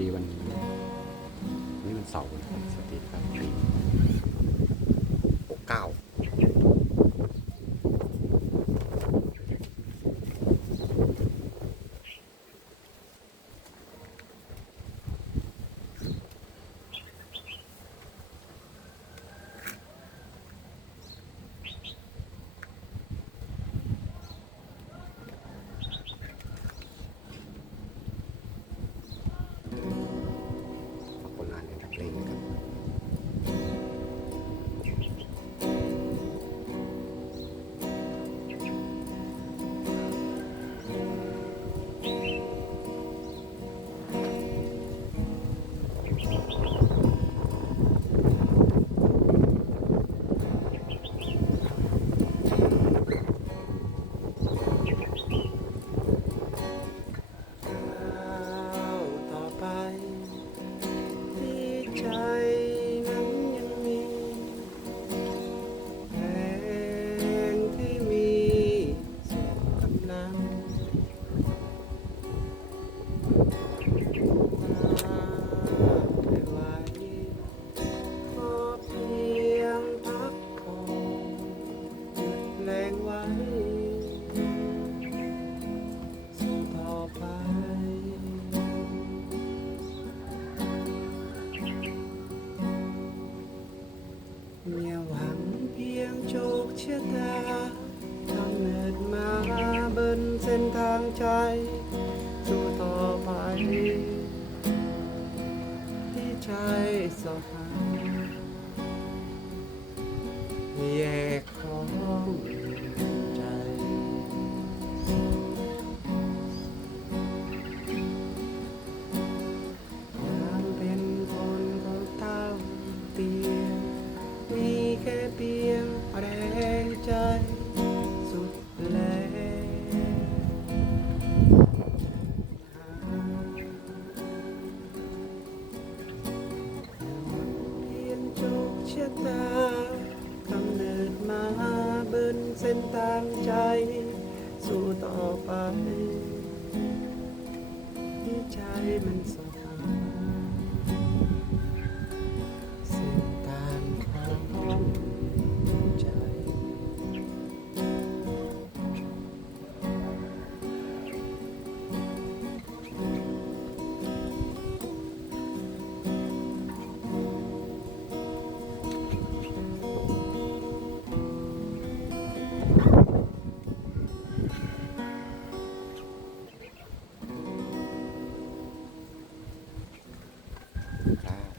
ดีวันนี้วันนี้มันเสาร์สวัสดีครับปีหกเก้า งไว้สู้ต่อไปเมียหวังเพียงโชคชะตาทำเนิดมาบนเส้นทางใจ สู้ต่อไป ที่ใจสหาแยกขอ ชะตากำเนิดมาบนเส้นทางใจ สู้ต่อไปที่ใจมันสด ครับ